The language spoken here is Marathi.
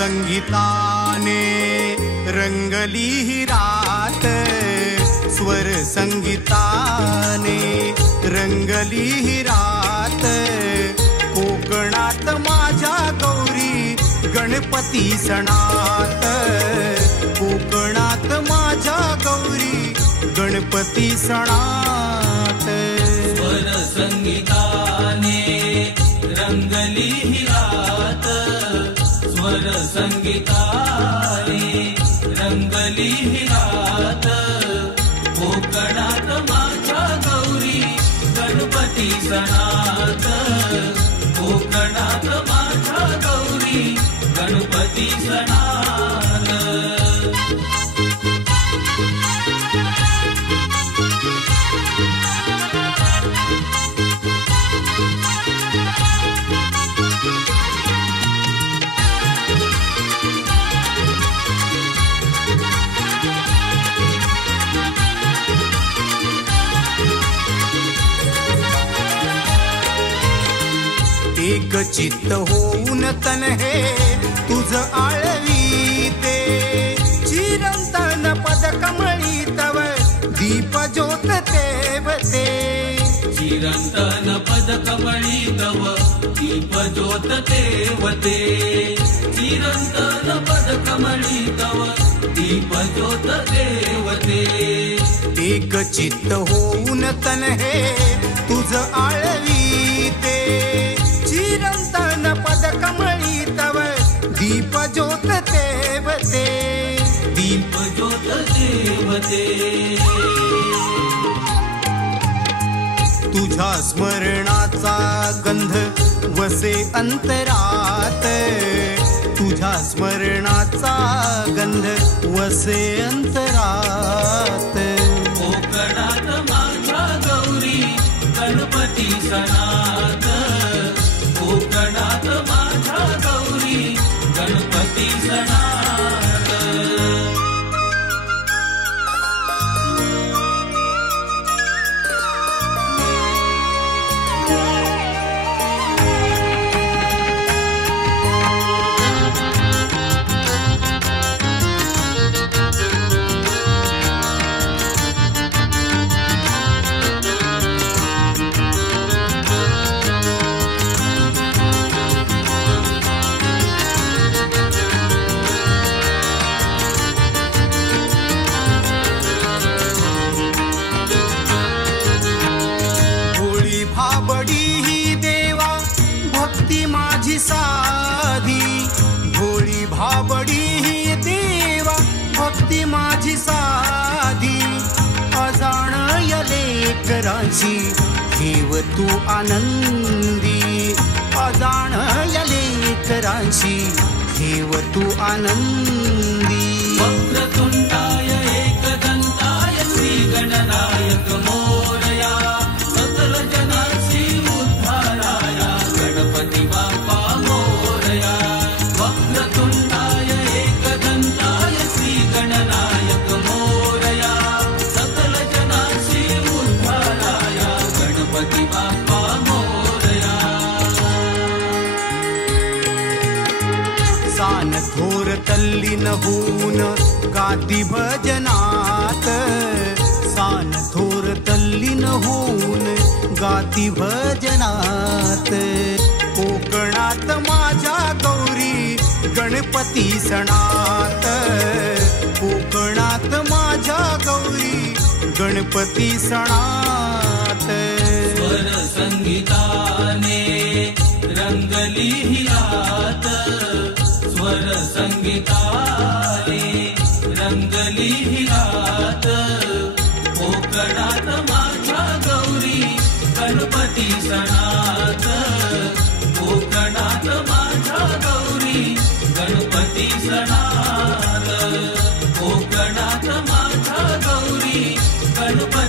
संगीताने रंगली ही रात, स्वर संगीताने रंगली ही रात. कोकणात माझ्या गौरी गणपती सणात, कोकणात माझ्या गौरी गणपती सणात. स्वर संगीताने रंगली ही रात, स्वर संगीताने रंगली ही रात. कोकणात माझ्या गौरी गणपती सणात, कोकणात माझ्या गौरी गणपती सणात. एक चित्त होऊन तन हे तुझ आळवीते, चिरंतन पद कमळी तव दीप ज्योत तेवते. चिरंतन पद कमळी तव दीप ज्योत तेवते, चिरंतन पद कमळी तव दीप ज्योत तेवते. एक चित्त होऊन तन हे तुझ आळवीते, चिरंतन पद कमळी तव दीप ज्योत तेवते, दीप ज्योत तेवते. तुझ्या स्मरणाचा गंध वसे अंतरात, तुझ्या स्मरणाचा गंध वसे अंतरात. कोकणात माझ्या गौरी गणपती सणात, कोकणात माझ्या गौरी गणपती सणात. साधी भोळी भाबडी ही देवा भक्ती माझी साधी. अजाण यलेकरांची ठेव तू आनंदी, अजाण यलेकरांची ठेव तू आनंदी. वक्रतुंडाय एकदंताय श्री गणनायक मोरया, सकल जनाची उद्धाराया गणपती बाप्पा मोरया. वक्रतुंडाय एकदंताय श्री गणनायक मोरया, सकल जनाची उद्धाराया गणपती बाप्पा मोरया. सान थोर तल्लीन होऊन गाती भजनात, सान थोर तल्लीन होऊन गाती भजनात. कोकणात माझ्या गौरी गणपती सणात, कोकणात माझ्या गौरी गणपती सणात. स्वर संगीताने रंगली ही रात, स्वर संगीताने रंगली ही रात. कोकणात माझ्या गौरी गणपती सणात, कोकणात माझ्या गौरी गणपती सणात, कोकणात माझ्या गौरी गणपती